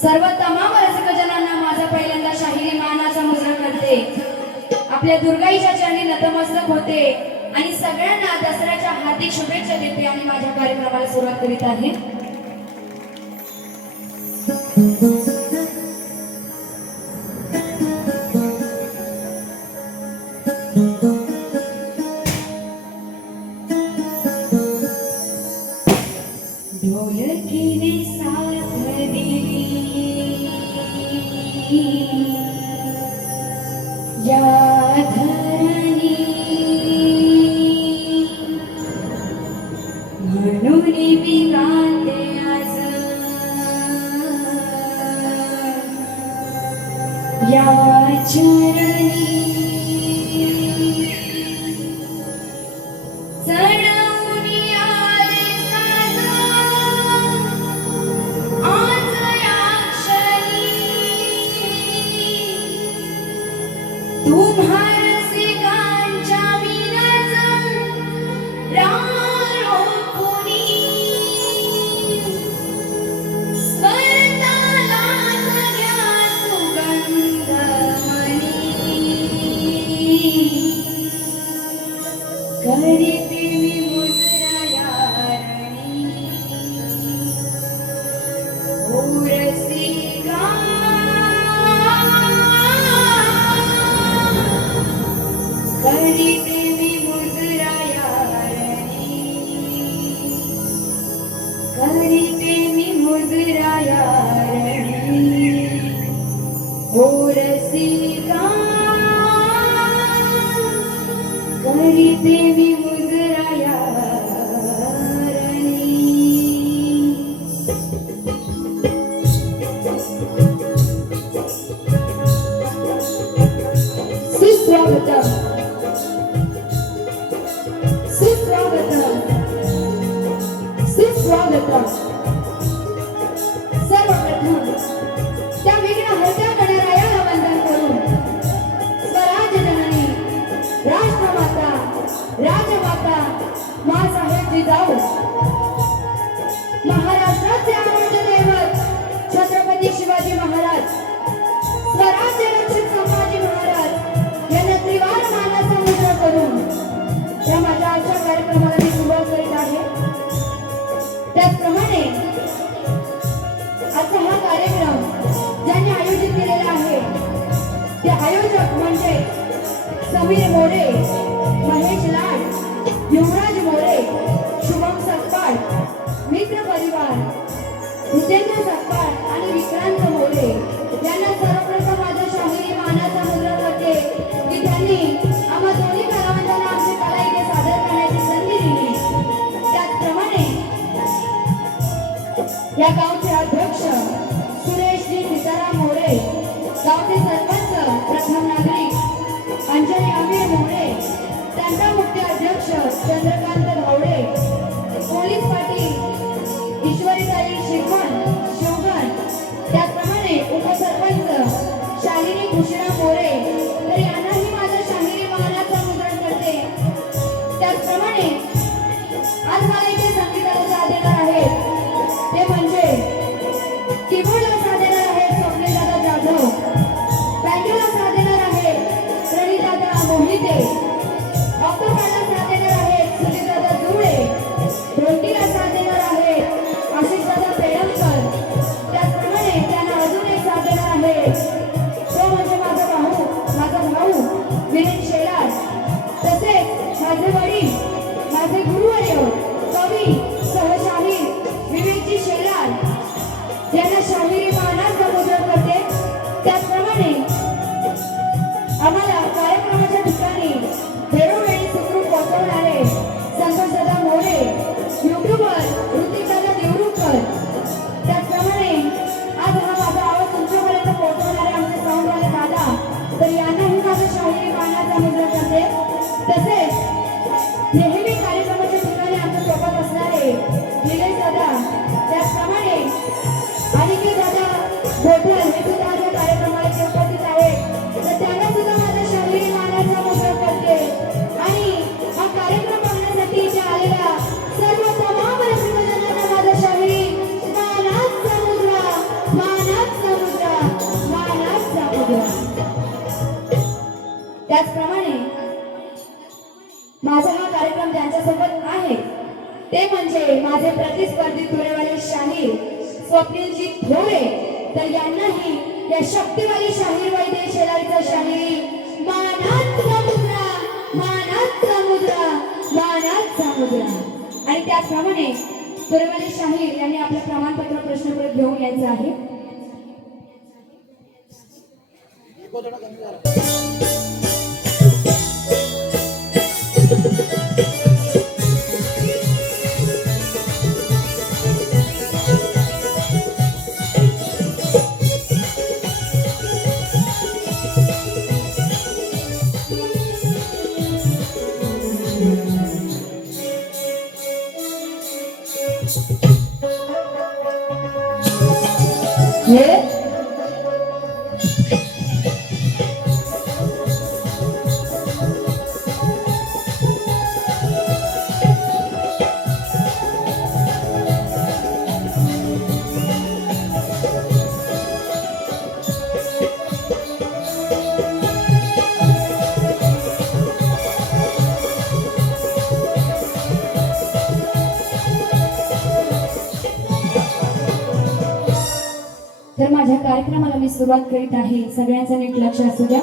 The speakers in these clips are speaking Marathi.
सर्व तमाम रसिकजनांना माझा पहिल्यांदा शाहिरी मानाचा मुजरा करते, आपल्या दुर्गाईच्या चरणी नतमस्तक होते आणि सगळ्यांना दसऱ्याच्या हार्दिक शुभेच्छा देते आणि माझ्या कार्यक्रमाला सुरुवात करीत आहे। ढोलकीने साथ दिली या धरणी, म्हणून मी गाते आज या चरणी। करते मी मुजरा यारणी, ओ रसिका करते मी मुजरा यारणी, करते मी मुजरा यारणी, ओ रसिका करते मी मुजरा यारणी। सुस्वागतम सुस्वागतम सुस्वागतम। सर्वप्रथम त्या विघ्न हरत्या गणरायाला वंदन करून स्वराज्य जननी राष्ट्रमाता राजमाता माँसाहेब जिजाऊ, महाराष्ट्राचे आराध्य दैवत छत्रपती शिवाजी महाराज, स्वराज्य रक्षक संभाजी महाराज यांना त्रिवार मानाचा मुजरा करून या माझ्या आजच्या कार्यक्रमाला मी सुरुवात करीत आहे। त्याचप्रमाणे आजचा हा कार्यक्रम ज्यांनी आयोजित केलेला आहे ते आयोजक म्हणजे समीर मोरे, महेश लाड, युवराज मोरे, शुभम सकपाळ, मित्र परिवार, जितेंद्र सकपाळ आणि विक्रांत मोरे यांना सर्वप्रथम माझ्या शाहिरी मानाचा मुजरा करते की त्यांनी आम्हा दोन्ही कलावंतांना आमची कला इथे सादर करण्याची संधी दिली। त्याचप्रमाणे या गावचे अध्यक्ष सुरेशजी सीताराम मोरे, गावचे सरपंच प्रथम नागरिक अंजली अमीर मोरे, त्यांचा मुख्य अध्यक्ष चंद्रकांत धावडे, पोलीस पाटील ईश्वरीताई शिवगण, त्याचप्रमाणे उपसरपंच शालिनी भूषणा मोरे, तर यांनाही माझा शाहिरी मानाचा मुजरा करते। त्याचप्रमाणे आज मला इथे संगीताला साथ देणार आहेत ते म्हणजे कीबोर्डला साथ देणार आहेत स्वप्नीलदादा जाधव, बँजोला साथ देणार आहेत प्रणीतदादा मोहिते, ऑक्टोपॅडला साथ देणार आहेत सुनीलदादा जुळे, ढोलकीला साथ देणार आहेत आशिषदादा पेडमकर, त्याचप्रमाणे त्यांना अजून एक साथ देणार आहे तो म्हणजे माझा भाऊ विरेन शेलार, तसेच माझे वडील, माझे गुरुवर्य कवी सहशाहीर विवेकजी शेलार यांना शाहिरी मानाचा मुजरा करते। त्याचप्रमाणे आम्हाला कार्यक्रमाच्या ठिकाणी वेळोवेळी सुखरूप पोहोचवणारे संतोषदादा मोरे, युट्यूबर ऋतिकदादा देवरुखकर, त्याचप्रमाणे आज हा माझा आवाज तुमच्यापर्यंत पोहोचवणारे आमचे साऊंडवाले दादा, तर यांनाही माझा शाहिरी मानाचा मुजरा करते। तसेच नेहमी कार्यक्रमाच्या ठिकाणी आमच्या सोबत असणारे निलेश दादा, त्याचप्रमाणे अनिकेत दादा गोठल हे सुद्धा माझ्या कार्यक्रमाला उपस्थित आहेत, तर त्यांना सुद्धा माझा शाहिरी मानाचा मुजरा करते। आणि हा कार्यक्रम बघण्यासाठी इथे आलेल्या सर्व तमाम रसिकजनांना माझा शाहिरी मानाचा मुजरा त्याचप्रमाणे माझा हा कार्यक्रम ज्यांच्यासोबत आहे ते म्हणजे माझे प्रतिस्पर्धी तुरेवाले शाहीर स्वप्नीलजी थोरे, तर यांनाही या शक्तिवाली शाहीर वैद्य शेलारीचा शाहिरी मानात समुद्रा, मानात समुद्रा, मानात समुद्रा. आणि त्याचप्रमाणे तुरेवाले शाहीर यांनी आपलं प्रमाणपत्र प्रश्नपत्र घेऊन यायचं आहे. तर माझ्या कार्यक्रमाला मी सुरुवात करीत आहे. सगळ्यांचं नीट लक्ष असू द्या.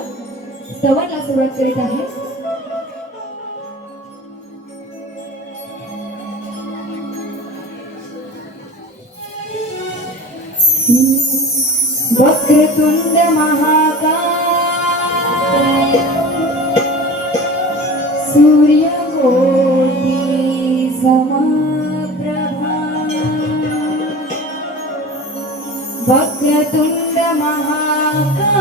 स्तवनला सुरुवात करीत आहे. वक्रतुंड महाकाय सूर्यकोटि समप्रभा वक्रतुंड महाकाय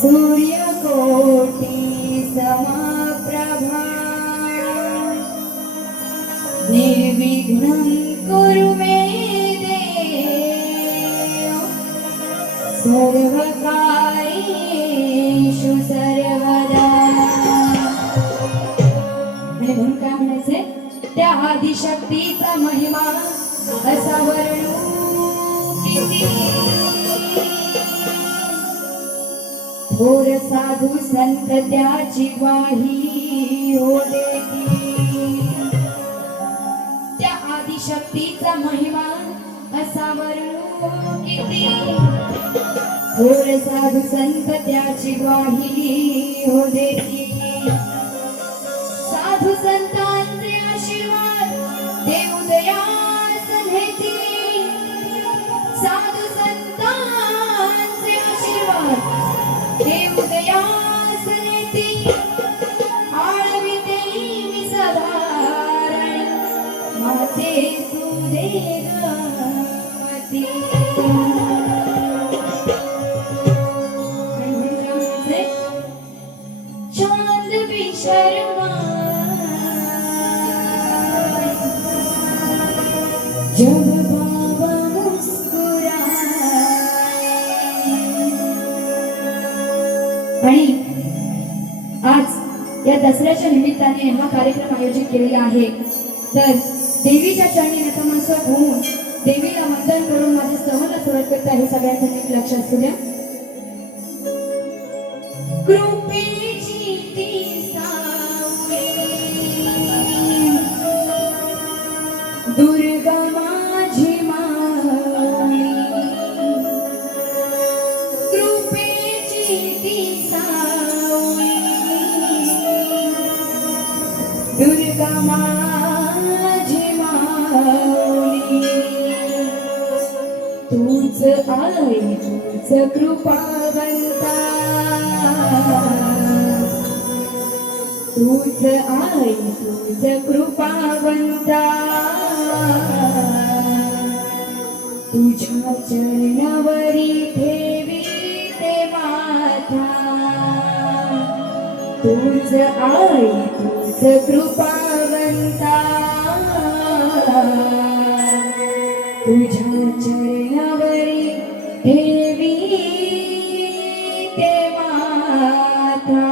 सूर्यकोटि समप्रभा निर्विघ्नं कुरु मे देव सर्वकार्येषु सर्वदा. आणि म्हणून काय म्हणायचंय, त्या आदिशक्तीचा महिमा असा वर्णू किती, थोर साधू संत त्याची ग्वाही हो देती. त्या आदिशक्तीचा महिमा असा वर्णू किती, थोर साधू संत त्याची ग्वाही हो देती. साधू संतांचे आशीर्वाद देव दयास नेती. साधू संतांचे आशीर्वाद देव दयास नेती. आळविते मी साधारण माते सुदे गमती. चांद बिशरमा जब बाबा मुस्कुराए. आणि आज या दसऱ्याच्या निमित्ताने हा कार्यक्रम आयोजित केलेला आहे. तर देवीच्या चरणी नतमस्तक होऊन देवीला वंदन करून माझे स्तवनला सुरुवात करत आहे. सगळ्यांचं नीट लक्ष असू द्या. कृपेची ती सावली दुर्गा माझी माऊली. कृपेची ती सावली दुर्गा माझी माऊली. तूच आई तूच कृपावंता, तूच आई तूच कृपावंता. तुझ्या चरणावरी ठेवी ते माथा. तूच आई तूच कृपावंता. तुझ्या चरणावरी ठेवी ते माथा.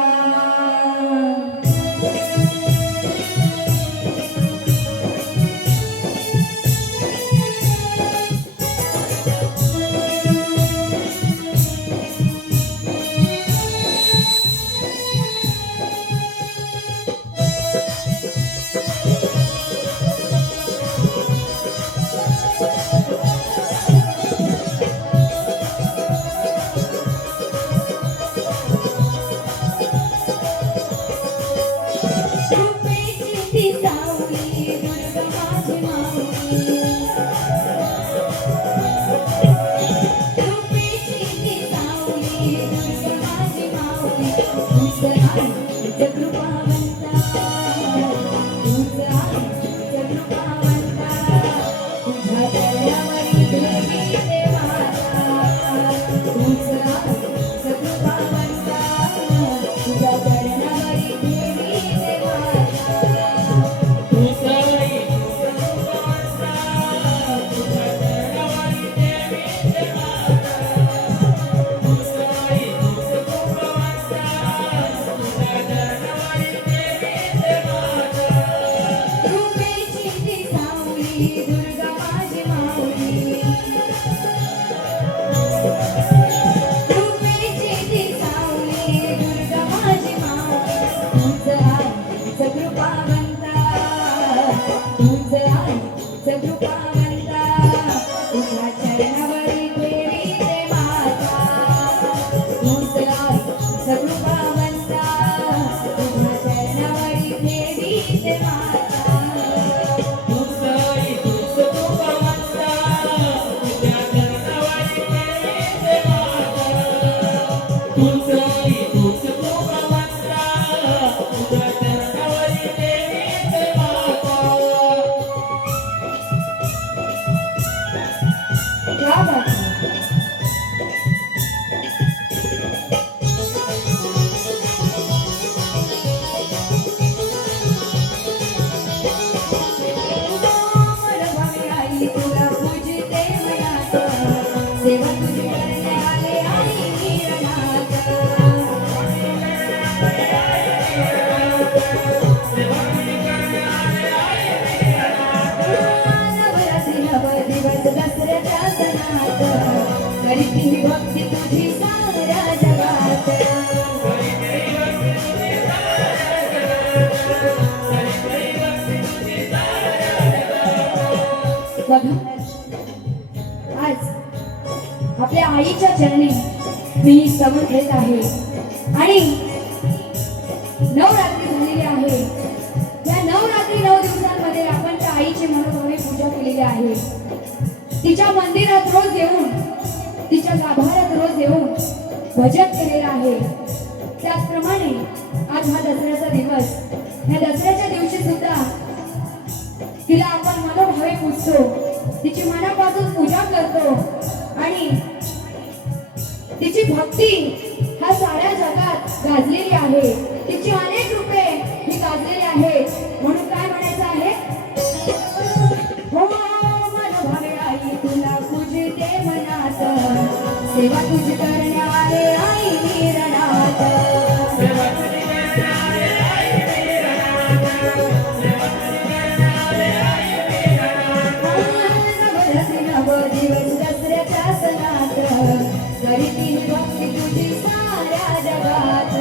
दुर्गा माझी माऊली तूच आई तुझ कृपावंता तूच आई तुझ कृपावंता तुझ्या चरणावरी देवी देवाता तूच आई तुझ कृपावंता तुझ्या चरणावरी देवी देवाता तूच आई तुझ कृपावंता तुझ्या चरणावरी देवी देवाता तूच आई तुझ कृपावंता तुझ्या चरणावरी देवी देवाता रूपेची ती सावली दुर्गा माझी माऊली रूपेची ती सावली दुर्गा माझी माऊली तूच आई तुझ कृपावंता तूच आई तुझ कृपावंता तुझ्या चरणावरी देवी देवाता तूच आई तुझ कृपावंता तुझ्या चरणावरी देवी देवाता तूच आई तुझ कृपावंता तुझ्या चरणावरी देवी देवाता तूच आई तुझ कृपावंता तुझ्या चरणावरी देवी देवाता क्या बात है मन भावे आई तुला पूजिते मनात सेवा तुझी करणे आले आई मीरनाथ नवरात्री नव दिवस दसऱ्याच्या सणात करीती ही भक्ती तुझी साऱ्या जगात बघा आज आपल्या आईच्या चरणी मी समोर घेत आहे आणि नवरात्री झालेली आहे या नवरात्री 9 दिवसांमध्ये आपण त्या आईची मनोभावे पूजा केलेली आहे तिच्या मंदिरात रोज येऊन तिच्या गाभाऱ्यात रोज येऊन भजन केलेलं आहे त्याचप्रमाणे आज हा दसऱ्याचा दिवस या दसऱ्याच्या दिवशी सुद्धा तिला आपण मनोभावे पूजतो तिची मनापासून पूजा करतो आणि तिची भक्ती ह्या साऱ्या जगात गाजलेली आहे तिची अनेक रूपे ही गाजलेली आहेत म्हणून काय म्हणायचं आहे हो मनोभावे आई तुला पूजिते मनात सेवा तुझी करणे आले आई मीरनाथ सेवा तुझी करणे आले आई मीरनाथ सेवा तुझी करणे आले आई मीरनाथ नवरात्री नव दिवस दसऱ्याच्या सणात करीती ही भक्ती तुझी साऱ्या जगात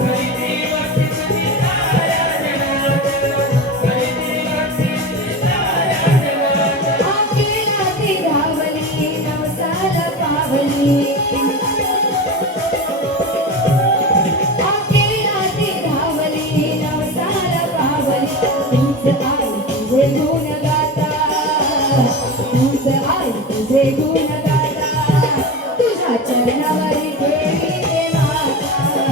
करीती भक्ती तुझी साऱ्या जगात करीती भक्ती तुझी साऱ्या जगात आकेला ती धावली नवसाला पावली आकेला ती धावली नवसाला पावली तूच आई तुझे गुण गाता तूच आई तुझे गुण गाता तुझ्या चरणावरी देवी देवाता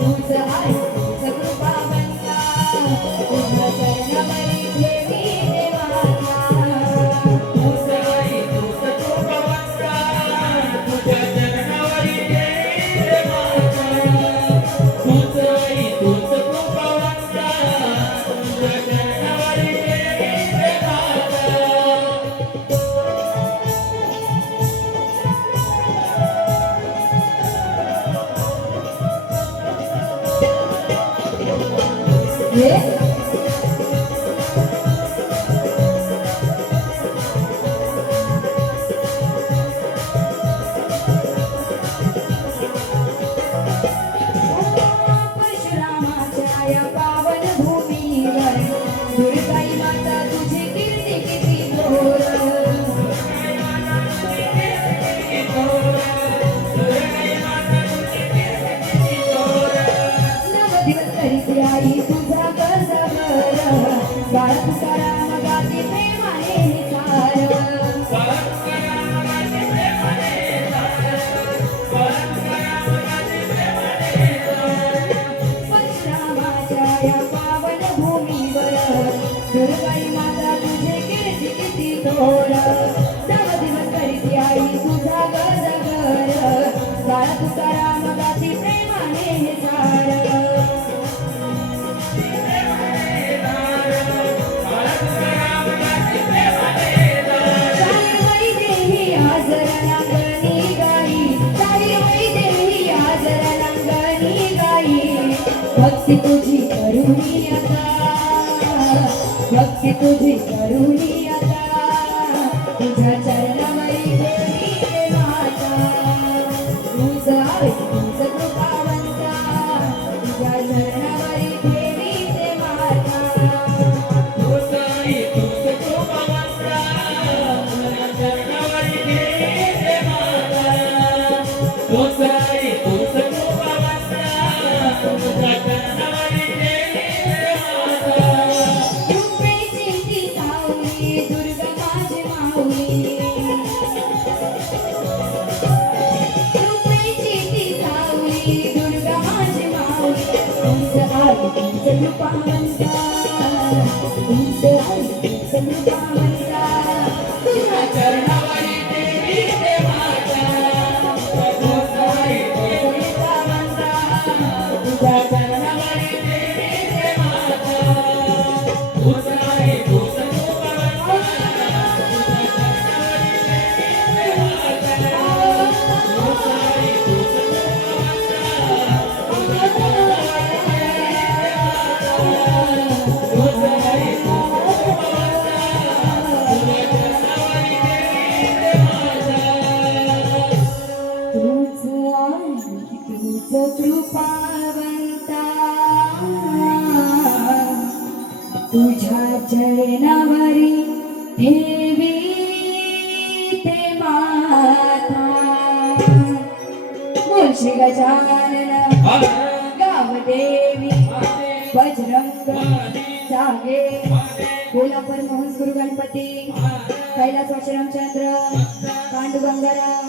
तूच आई तुझ कृपावंता तुझ्या चरणावरी देवी देवाता तूच आई तुझ कृपावंता तुझ्या चरणावरी देवी देवाता तूच आई तुझ कृपावंता तुझ्या चरणावरी देवी देवाता हे परशुरामाच्या या पावन भूमीवर दुर्गाई माता तुझी कीर्ती किती थोर नव दिवस करीती आई तुझा गरजा बाळा तुकाराम गाती प्रेमाने हे सार भक्ती तुझी करुणी आता भक्ती तुझी करुणी आता तुझ्या चरणावरी देवी रे माता तुझ आहे तुझ कृपावंता तुझ्या चरणावरी देवी रे माता रुपेची ती सावली दुर्गा माझी माऊली रुपेची ती सावली दुर्गा माझी माऊली तुझ आहे तुझ कृपावंता तुझ आहे तुझ कृपावंता तुझ्या चरणावरी देवी रे माता तुझ आहे तुझ कृपावंता तुझ्या चरणावरी देवी रे माता कृपावंता तुझ्या चरणावरी ठेवी ते माथा बोल श्री गजानन गावदेवी बजरंग जागे कोल्हापूर मोहन गुरु गणपती कैलास रामचंद्र पांडुरंगाराम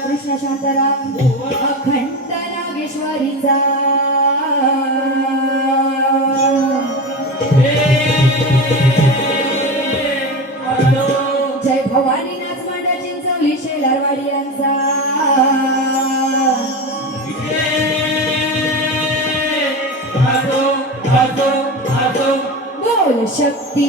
कृष्ण शांताराम अखंड नागेश्वरीचा जय भवानी नाच मांडा चिंचवली शेलारवाडी यांचा बोल शक्ती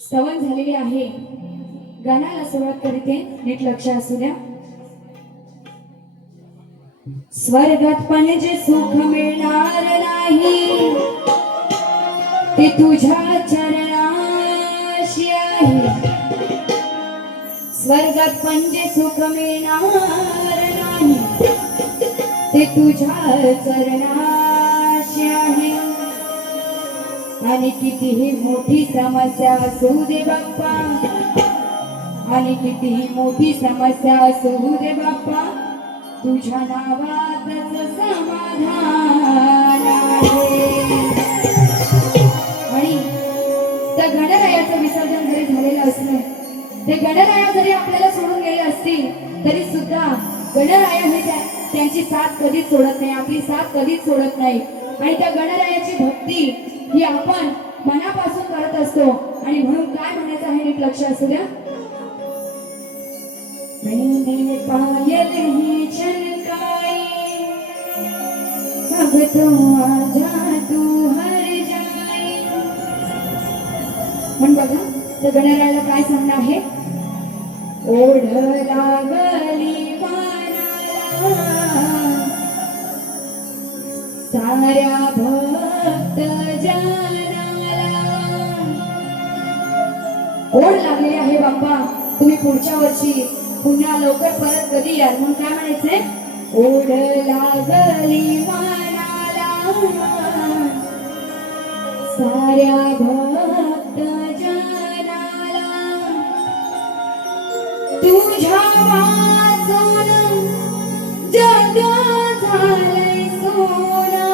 श्रवण झालेली आहे गाण्याला सुरुवात करते नीट लक्ष असू द्या स्वर्गात पण जे सुख मिळणार नाही ते तुझ्या चरणाशी आहे स्वर्गात पण जे सुख मिळणार नाही ते तुझ्या चरणाशी आहे आणि कितीही मोठी समस्या असू दे बाप्पा आणि कितीही मोठी समस्या असू दे बाप्पा तुझ्या नावातच समाधान आहे आणि त्या गणरायाचं विसर्जन जरी झालेलं असलं ते गणराया जरी आपल्याला सोडून गेले असतील तरी सुद्धा गणराया हे त्यांची साथ कधीच सोडत नाही आपली साथ कधीच सोडत नाही आणि त्या गणरायाची भक्ती ही आपण मनापासून करत असतो आणि म्हणून काय म्हणायचं आहे नीट लक्ष असू द्या मैंने पायल ही छलकाई अब तो आजा तू हर तर गणरायाला काय सांगणं आहे? ओढ लागली पानाला साऱ्या भक्त जनाला. ओढ लागली आहे बाप्पा, तुम्ही पुढच्या वर्षी पुन्हा लवकर परत कधी याल म्हणून काय म्हणायचंय? ओढ लागली मानाला साऱ्या भक्त जनाला. तुझ्या वाचून जग झालंय सोना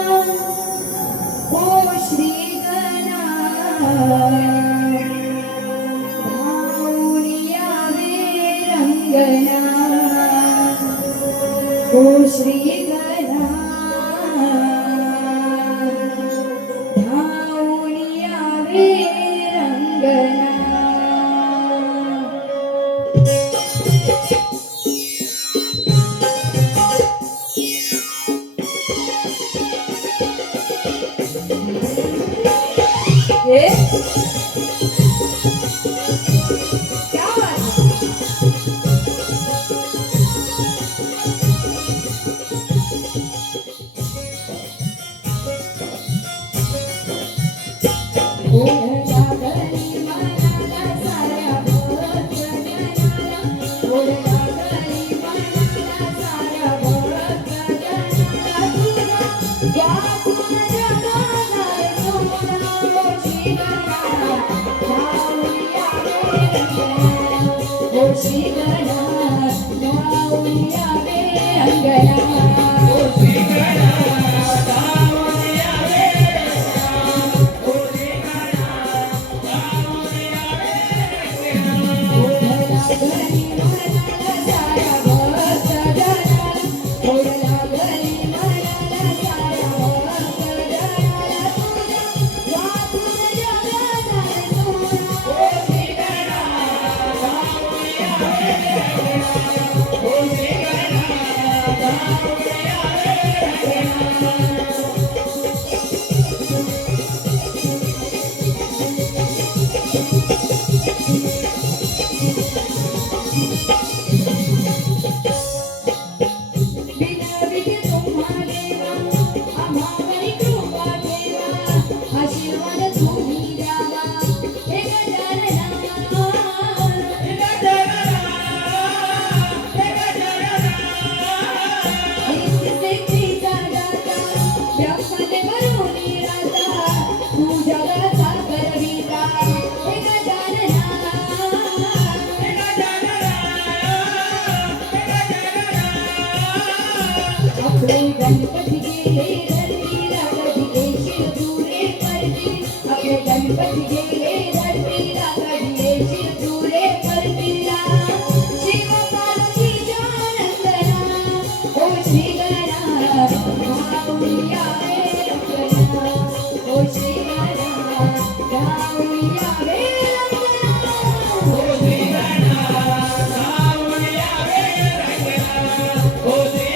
ओ श्री गणा. ओ श्री गणा धावून यावे रंगना. ये क्या बात श्री गणा धावून यावे रंगना. गणपती गेले धरतीला कधी येशील तू रे परती. आपले गणपती गेले धरतीला कधी येशील तू रे परतीला. शिव पार्वतीच्या नंदना ओ श्री गणा धावून यावे रंगना. ओ श्री गणा धावून यावे रंगना. ओ श्री गणा धावून यावे रंगना. ओ श्री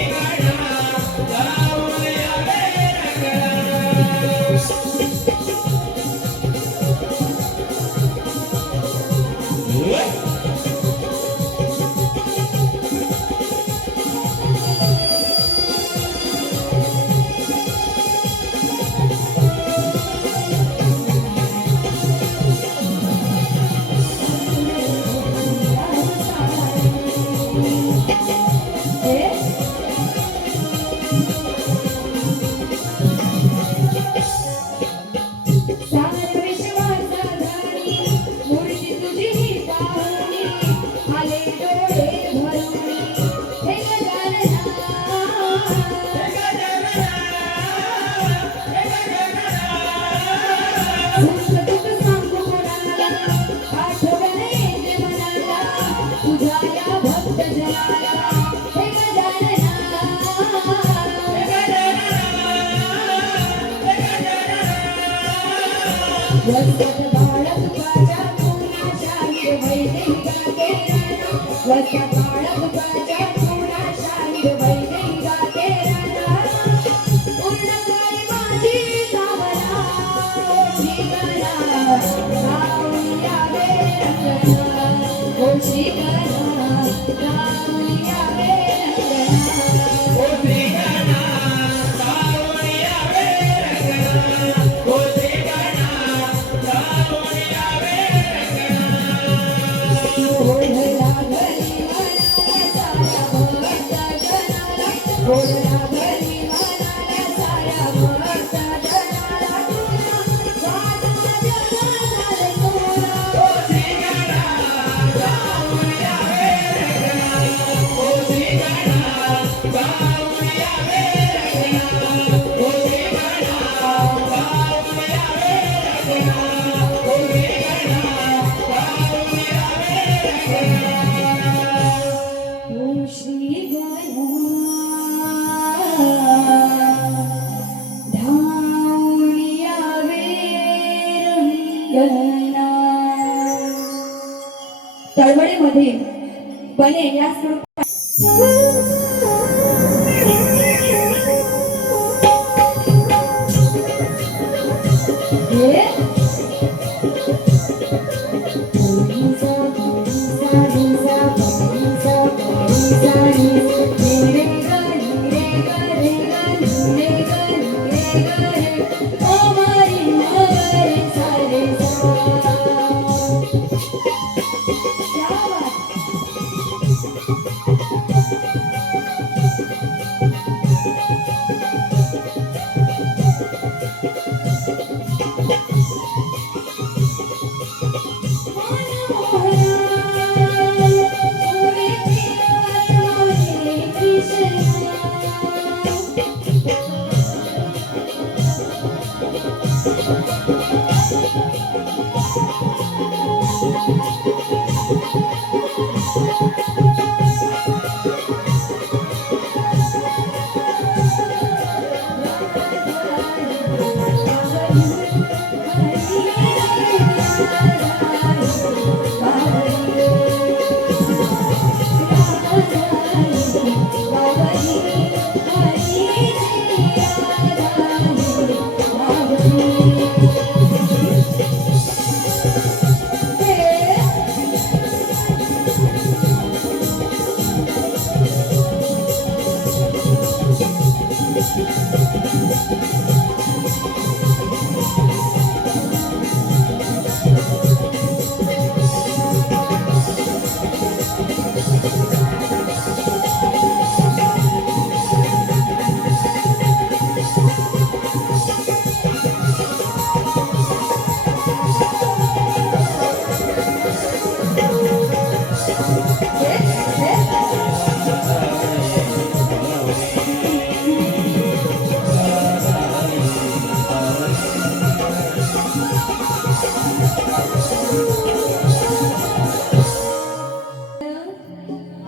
गणना. तळवडीमध्ये बने या स्वरूपात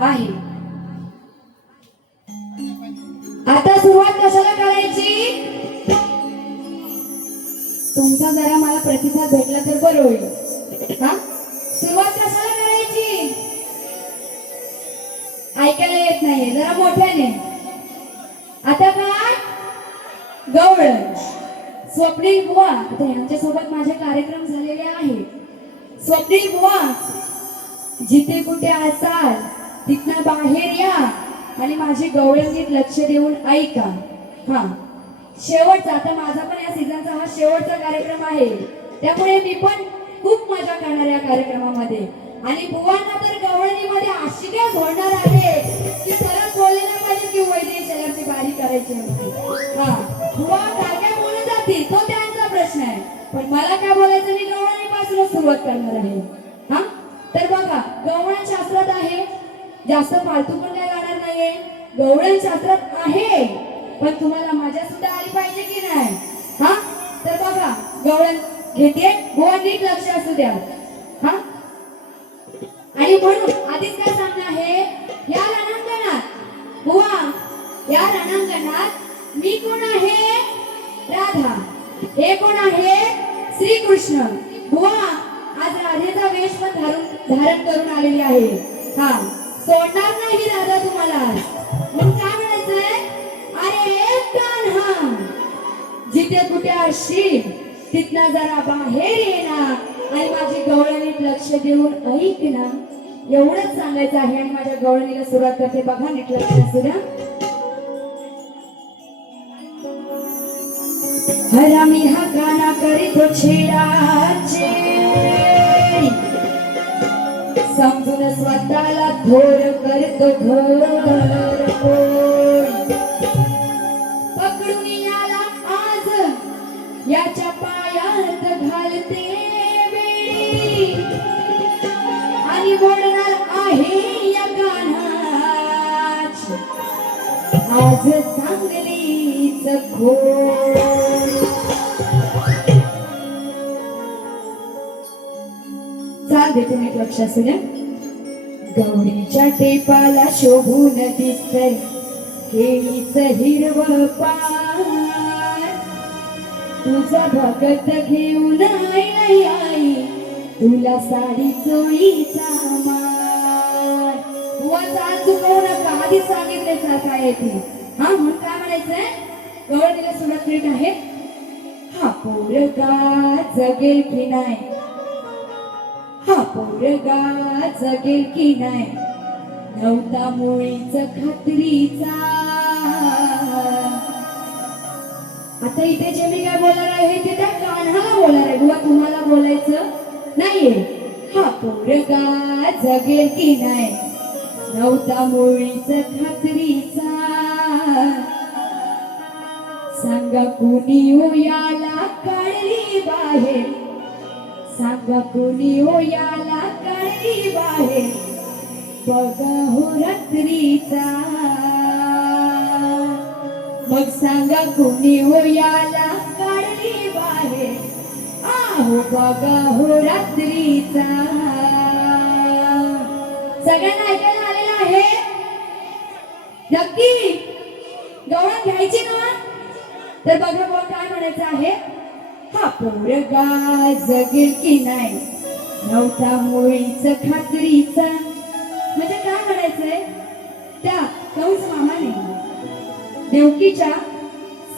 आहे. आता सुरुवात कशाला करायची? तुमचा जरा मला प्रतिसाद भेटला तर बरं होईल. हा, सुरुवात कशाला करायची? ऐकायला येत नाहीये, जरा मोठ्याने. आता काय? गवळण. स्वप्नील बुवा, आता यांच्या सोबत माझे कार्यक्रम झालेले आहेत. स्वप्नील बुवा, जिथे कुठे असाल तिथनं बाहेर या आणि माझी गवळणीत लक्ष देऊन ऐका. हा, शेवटचा, आता माझा पण या सीझनचा हा शेवटचा कार्यक्रम आहे, त्यामुळे मी पण खूप मजा करणार या कार्यक्रमामध्ये. आणि बुवांना तर गवळणीमध्ये अशी काय घडणार आहे की सरळ बोललेलं पाहिजे की वैद्य शेलारची बारी करायची होती. हा, बुवा काय काय बोलत जातील तो त्यांचा प्रश्न आहे, पण मला काय बोलायचं, मी गवळणीपासूनच सुरुवात करणार आहे. हा, तर बघा, गवळण शास्त्रात आहे, जास्त फालतू पण काय गाणार नाहीये. गवळण शास्त्रात आहे, पण तुम्हाला मजा सुद्धा आली पाहिजे की नाही. हा, तर बघा, गवळण घेते, बुवा नीट लक्ष असू द्या. हा, आणि म्हणून आधीच काय सांगणं आहे, या रणांगणात बुवा, या रणांगणात मी कोण आहे? राधा. हे कोण आहे? श्रीकृष्ण. बुवा आज राधेचा वेश पण धारण करून आलेली आहे. हा, सोडणार नाही राधा तुम्हाला. मग काय म्हणायचंय? अरे कान्हा, जिथे कुठे असशील तिथनं जरा बाहेर ये ना आणि माझी गवळणीत लक्ष देऊन ऐक ना, एवढंच सांगायचं आहे. आणि माझ्या गवळणीला सुरुवात करते, बघा नीट लक्ष असू द्या. हरामी हा गाणा करीतो छेडाचे, समजून स्वतःला थोर करतो घोर. पकडून याला आज याच्या पायात घालते वेळी आणि बोलणार आहे या गाण्याची आज चांगलीच खोड. चाल दे तुम्ही लक्ष असू द्या. गौरीच्या टेपाला शोभून दिसतंय केळीच हिरवं पान, तुझा भगत घेऊन आई नाही आई तुला साडी चोळीचा मार. बुवा चाल चुकवू नका, आधीच सांगितले काय ती. हा म्हणून काय म्हणायचंय, गवळणीला सुरुवात करीत आहे. हा पोरगा जगेल की नाही, हा पोरगा जगेल की नाही, नव्हता मुळीच खात्रीचा. आता इथे जे मी काय बोलणार आहे ते त्या कान्हाला बोलणार आहे, बुवा तुम्हाला बोलायचं नाहीये. हा पोरगा जगेल की नाही, नव्हता मुळीच खात्रीचा. सांगा कुणी हो याला काढली बाहेर, सांगा कुणी हो याला काढली बाहेर, बघा हो रात्रीचा. मग सांगा कुणी हो याला काढली बाहेर, आहो बघा हो रात्रीचा. सगळ्यांना ऐकायला आलेलं आहे नक्की? गवळण घ्यायची ना? तर बघा बुवा काय म्हणायचं आहे. हा पोरगा जगेल की नाही, नव्हता मुळीच खात्रीचा. म्हणजे काय म्हणायचंय, त्या कंस मामाने देवकीच्या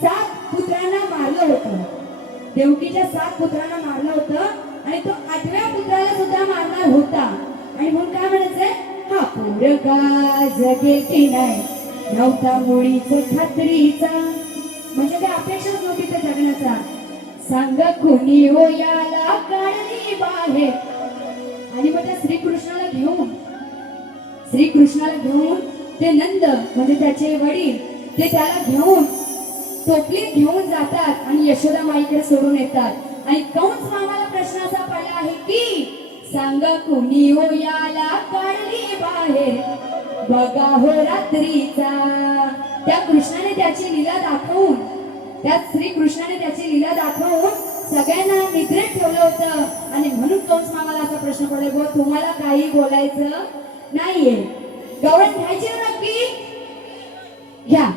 7 पुत्रांना मारलं होतं. देवकीच्या 7 पुत्रांना मारलं होतं आणि तो 8व्या पुत्राला सुद्धा मारणार होता. आणि म्हणून काय म्हणायचंय, हा पोरगा जगेल की नाही, नव्हता मुळीच खात्रीचा. म्हणजे काय अपेक्षाच नव्हती त्या जगण्याचा. सांगा कुणी हो याला काढली बाहेर. आणि मग त्या श्रीकृष्णाला घेऊन ते नंद म्हणजे त्याचे वडील ते त्याला घेऊन टोपलीत घेऊन जातात आणि यशोदा माईकडे सोडून येतात. आणि कंस मामाला प्रश्न असा पडला आहे की सांगा कुणी हो याला काढली बाहेर, बघा हो रात्रीचा. त्या कृष्णाने त्याची लीला दाखवून, त्या श्रीकृष्णाने त्याची लीला दाखवून सगळ्यांना निद्रेत ठेवलं होतं. आणि म्हणून कंस मामाला असा प्रश्न पडला, बुवा तुम्हाला काही बोलायचं नाहीये. गवळण घ्यायची ना नक्की? घ्या.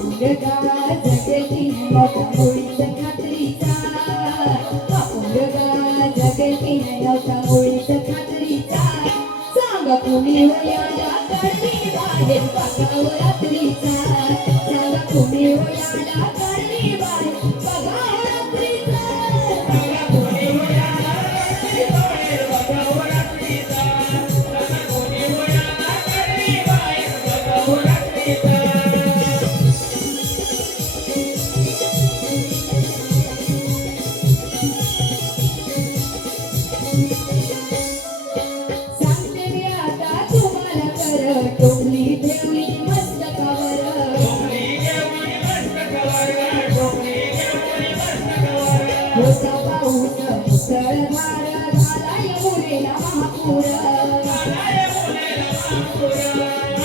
पोरगा जगेल की नाही, नव्हता मुळीच खात्रीचा. हा पोरगा जगेल की नाही, नव्हता मुळीच खात्रीचा. सांगा कुणी हो याला काढली बाहेर, बघा हो रात्रीचा. सांगा कुणी हो याला काढली बाहेर, बघा हो रात्रीचा. सांगा कोणी हो याला काढली बाहेर, बघा हो रात्रीचा. सांगा कोणी हो याला काढली बाहेर, बघा हो रात्रीचा. सांगते मी आता तुम्हाला कर, टोपली ठेवली मस्तकावर. टोपली घेऊन मस्तकावर, टोपली घेऊन मस्तकावर. होता पाऊस मुसळधार, झाला यमुनेला महापूर. आलाय मुनेला महापूर,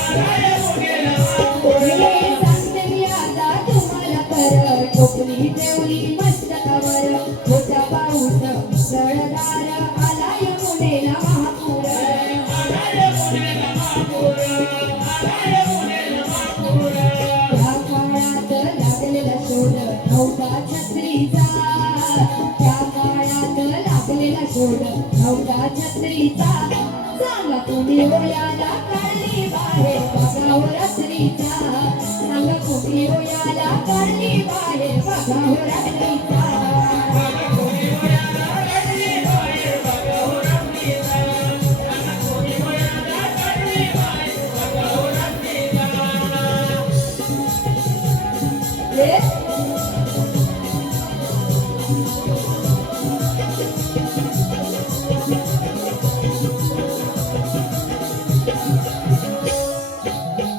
आलाय मुनेला महापूर. सांगते मी आता तुम्हाला कर, टोपली ठेवली मस्तकावर. होता पाऊस मुसळधार, आला यमुनेला महापूर. आलाय मुनेला महापूर, आलाय मुनेला महापूर. त्या काळात लागलेला शोध नव्हता छत्रीचा. त्या काळात लागलेला शोध नव्हता छत्रीचा. सांगा कुणी हो याला काढली बाहेर, बघा हो रात्रीचा. सांगा कुणी हो याला काढली बाहेर, बघा हो रात्रीचा. सांगा कोणी हो याला काढली बाहेर, बघा हो रात्रीचा. सांगा कोणी हो याला काढली बाहेर, बघा हो रात्रीचा. हे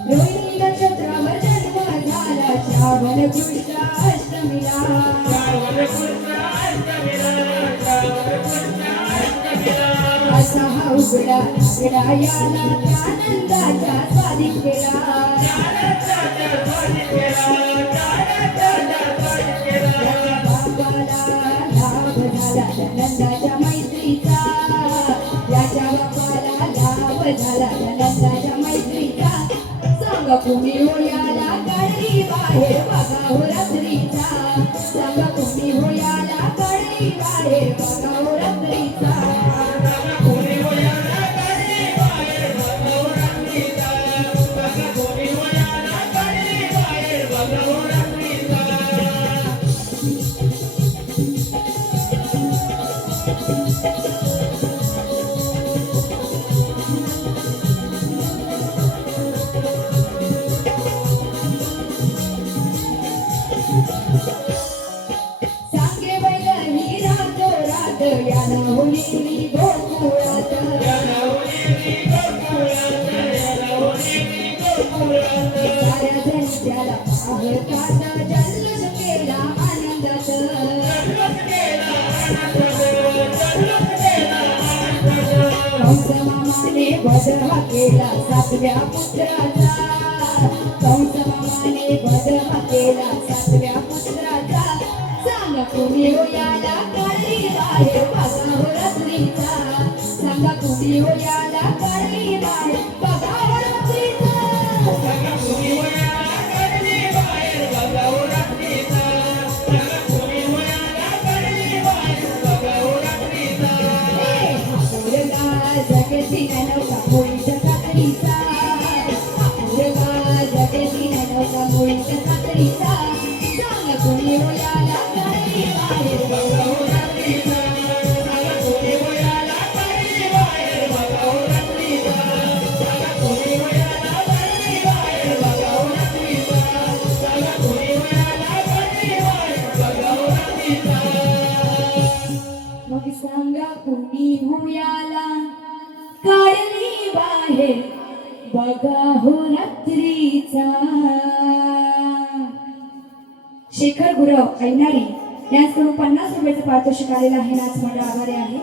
रोहिणी नक्षत्रावर जन्म झाला, श्रावण कृष्ण अष्टमीला. लागला लागला याला आनंदाच्या स्वादी केला बापाला लाभ झाला नंदाच्या मैत्रीचा याच्या बापाला लाभ झाला नंदाच्या मैत्रीचा सांग कुणी हो याला कळली बाहेर बघा हो रात्रीचा सांग कुणी हो याला कळली बाहेर बघा हो रात्रीचा सांगे बैल ही रातो रात याला होली गोकुळात साऱ्या जण त्याला पाहतात जल्लोष केला आनंदात कंस मामाने वध हा केला सातव्या पुत्राचा कंस मामाने वध हा केला सातव्या पुत्राचा सांगा कुणी हो याला काळी बाहेर बघा हो रात्रीचा सांगा कुणी हो याला काळी बाहेर बघा हो रात्रीचा जगती नौका मुळीच्या खात्रीचा जगती नौका मुळीच्या खात्रीचा सांग कुणी हो याला काळी बाहेर बघा हो रात्रीचा सांग कुणी हो याला काळी बाहेर बघा हो रात्रीचा सांग कुणी हो याला काळी बाहेर बघा हो रात्रीचा सांग कुणी हो याला काळी बाहेर बघा हो रात्रीचा मग सांगा कुणी हो याला काळी बाहेर बघा हो रात्रीचा शेखर गुरव ऐनारी यांच्याकडून 50 रुपयाचं पारितोषिक आलेलं आहे नाच मंडळ आभारी आहे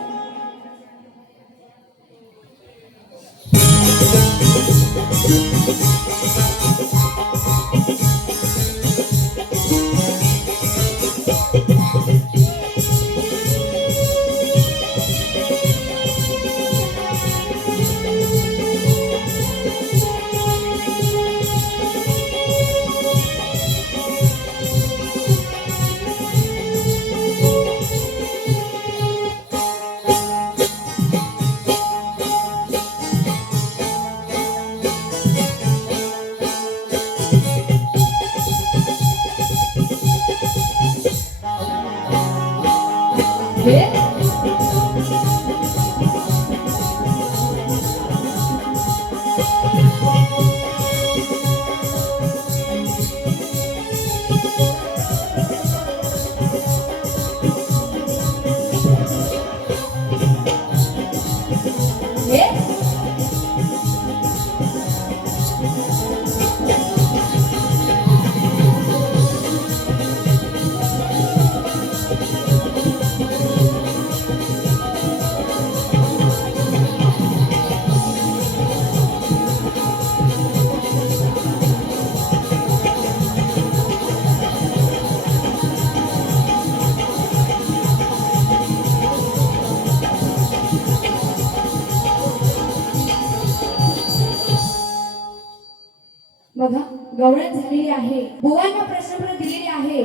बघा गवळण झालेली आहे बुवांना प्रश्नपत्र दिलेले आहे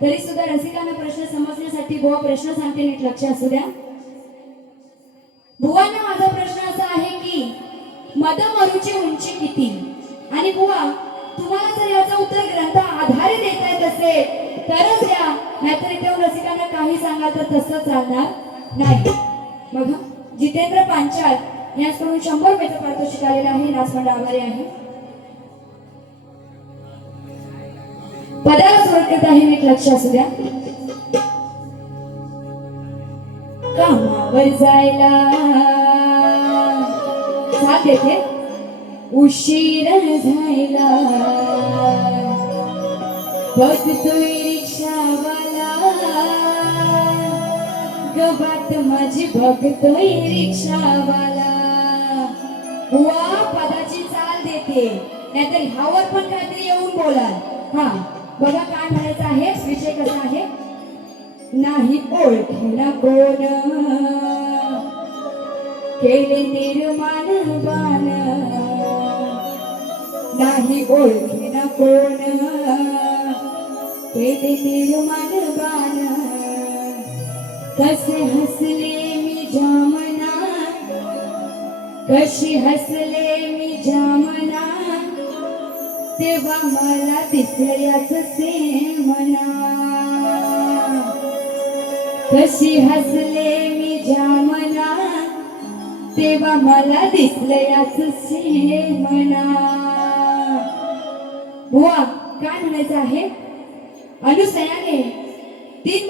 तरी सुद्धा रसिकांना प्रश्न समजण्यासाठी बुवा प्रश्न सांगते नीट लक्ष असू द्या बुवांना माझा प्रश्न असा आहे की मदमरुची उंची किती आणि बुवा तुम्हाला जर याचं उत्तर ग्रंथ आधारे देता येत असेल तरच द्या नाहीतर इथे रसिकांना काही सांगाल तर तसं चालणार नाही बघा जितेंद्र पांचाळ यांच्याकडून 100 रुपयाचं पारितोषिक आलेलं आहे नाच मंडळ आभारी आहे पदाला सुरुवात करत आहे नीट लक्ष असू द्या कामावर जायला साथ देते उशीर झाला बघतोय रिक्षावाला गबात माझी बघतोय रिक्षावाला बुवा पदाची चाल देते नाहीतर ह्यावर पण काहीतरी येऊन बोलाल. हा बघा काय म्हणायचं आहे, विषय कसा आहे. नाही ओळखेना कोण केले निर्माण बाण, नाही ओळखेना कोण केले निर्माण बाण. कसे हसले मी जामना, कशी हसले मी जामना, तेव्हा मला दिसल्याच से म्हणा. कशी हसले मी जामना, तेव्हा मला दिसल्याच से म्हणा. बुवा काय म्हणायचं आहे. अनुसयाने तीन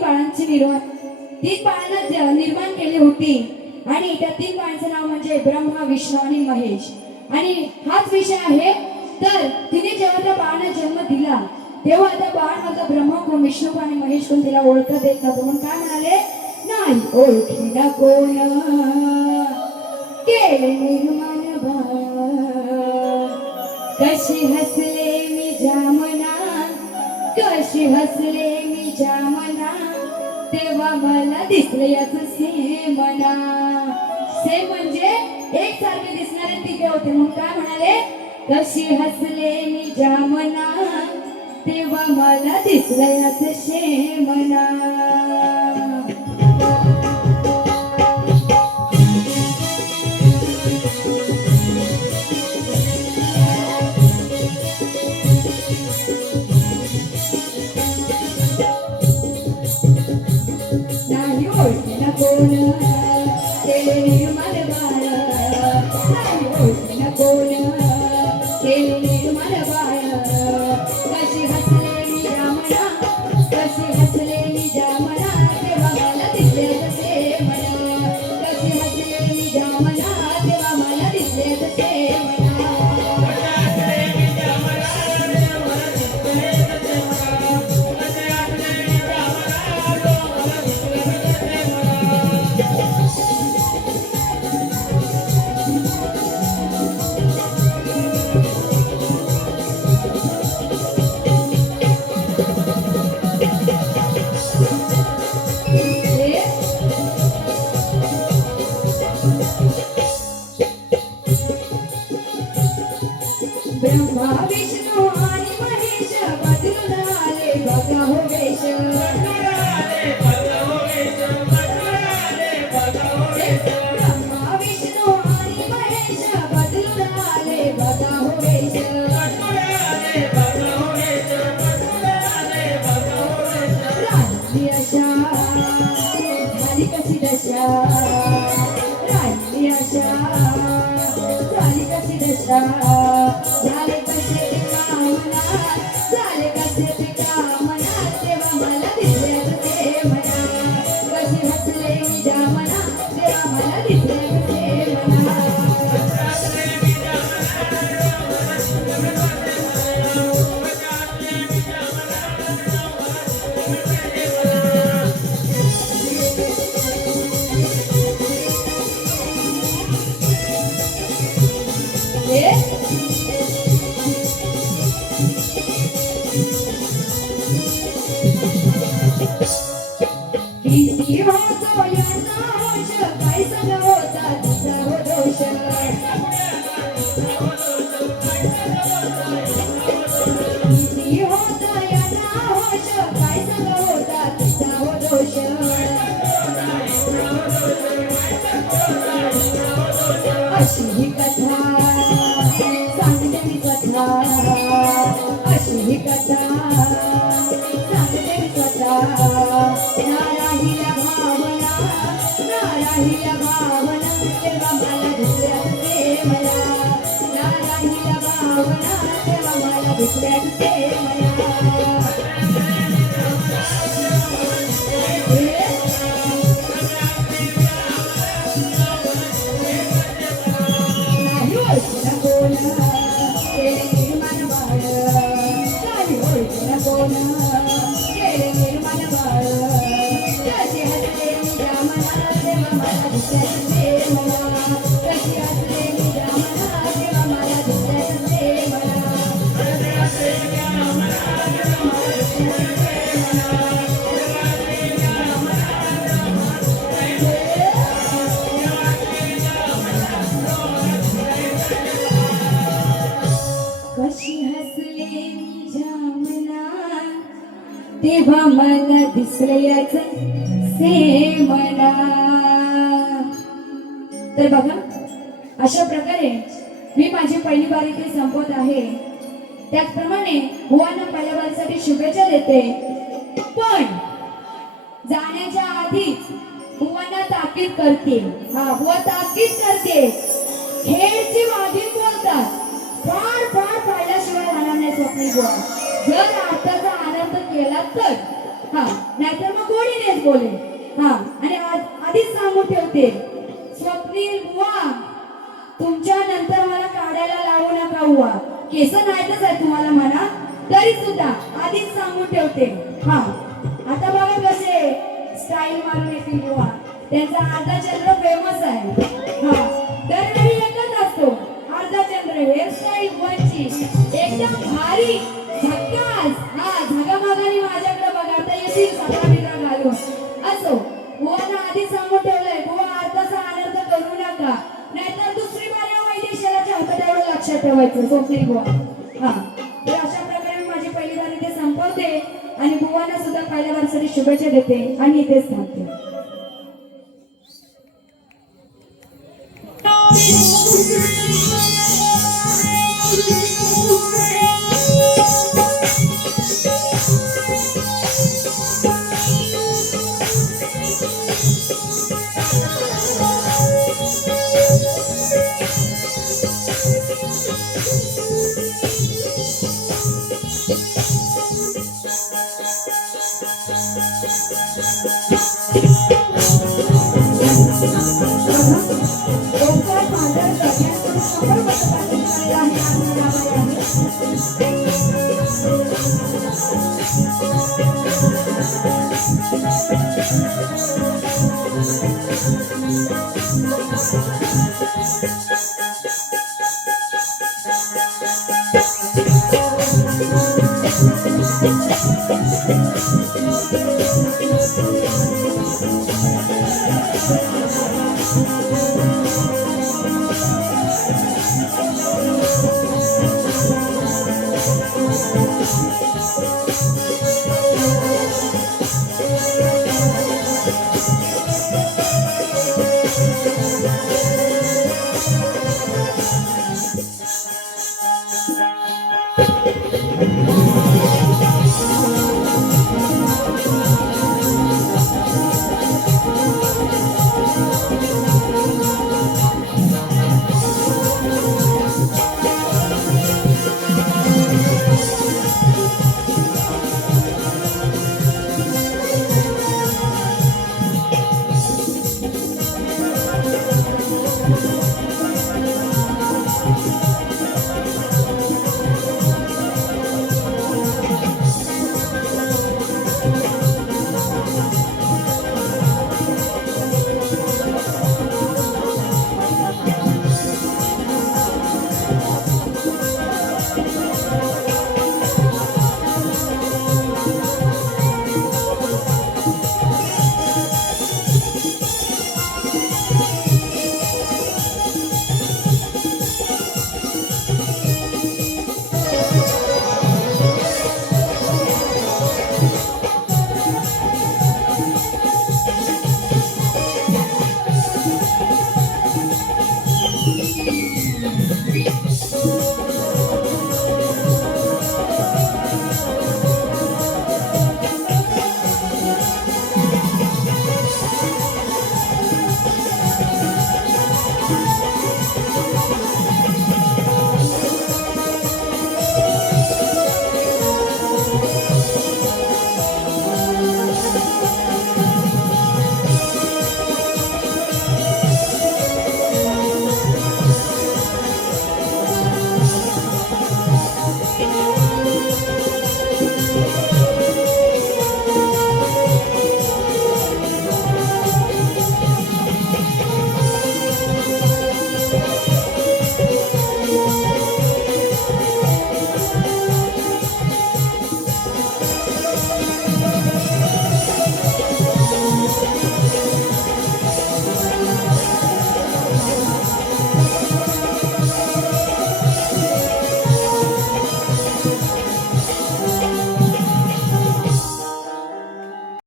बाळांची बाळांना निर्माण केली होती आणि त्या तीन बाळांचं नाव म्हणजे ब्रह्मा, विष्णू आणि महेश. आणि हाच विषय आहे. तर तिने जेव्हा त्या बाळांना जन्म दिला तेव्हा त्या बाळ माझा ब्रह्मा कोण, विष्णू कोण आणि महेश कोण तिला ओळखत येत नव्हतं. म्हणून काय म्हणाले, नाही ओळखीना कोण केले निर्माण बाण. कशी हसले मी जामना, कशी हसले मी जामना, तेव्हा मला दिसले याच से म्हणा. से म्हणजे एक सारखे दिसणारे तिघे होते. म्हणून काय म्हणाले, कशी हसले मी जामना, तेव्हा मला दिसले याच से म्हणा. नाही ओळखीना कोण केले निर्माण बाळ, नाही ओळखीना कोण केले निर्माण बाळ. कशी हसले मी जामना, कशी हसले मी जामना, तेव्हा मला दिसले तसे म्हणा. कशी हसले मी जामना, तेव्हा मला दिसले तसे म्हणा. ब्रह्मा विष्णू आणि महेश बदलून आले बघा हो वेश. ब्रह्मा विष्णू आणि महेश बदलून आले बघा हो वेश. राहिली आशा झाली कशी दशा, राहिली आशा झाली कशी दशा. झाले कसे ते कामना, झाले कसे ते कामना, तेव्हा मला दिसले ते म्हणा. कशी हसले मी जामना, तेव्हा मला दिसले ते म्हणा. किती होतो यांना होश, काय संग होता तिचा हो दोष. किती होता यांना होश, काय संग होता तिचा हो दोष. अशी ही कथा सांगते मी कथा, अशी ही कथा सांगते मी कथा. ना राहिल्या भावना, ना राहिल्या भावना, तेव्हा मला दुसऱ्यात ते मला. ना राहिल्या भावना, तेव्हा मला दुसऱ्यात ते मला. नाही ओळखीना कोण केले निर्माण बाळ, नाही ओळखीना कोण केले निर्माण बाळ. कशी हसले मी जामना, तेव्हा मला दिसले ते म्हणा. कशी हसले तेव्हा मला दिसले याच से मला. तर बघा, अशा प्रकारे मी माझी पहिली बारी इथे संपवत आहे. त्याचप्रमाणे बुवांना पहिल्या बारीसाठी शुभेच्छा देते. पण जाण्याच्या आधीच बुवांना ताकीद करते. बुवा ताकीद करते, खेळची वाघीण बोलतात, फार फार पाहिल्याशिवाय राहणार नाही स्वप्नील बुवा. जर आताचा आनंद केला तर नाहीतर मग गोडीनेच बोले. आणि आधीच सांगून ठेवते, स्वप्नील बुवा तुमच्या नंतर मला काढायला लावू नका बुवा. केस नाहीतच आहे तुम्हाला म्हणा, तरी सुद्धा आधीच सांगून ठेवते. आता बघा कसे स्टाईल मारून येतील बुवा. त्यांचा अर्धा चंद्र फेमस आहे. दरवेळी एकच असतो, अर्धा चंद्र हेअरस्टाईल बुवांची एकदम भारी झक्कास. झगामागाने माझ्याकडे बघा येतील सगळा मित्र घालून. असो, बुवांना आधी सांगून ठेवलंय, बुवा अर्धाचा आनंद करू नका, नाहीतर दुसरी बारी वैदेशालाच्या हातात. एवढं लक्षात ठेवायचं स्वप्नील बुवा. तर अशा प्रकारे माझी पहिली बारी ते संपवते आणि बुवांना सुद्धा पहिल्या बारीसाठी शुभेच्छा देते आणि इथेच थांबते.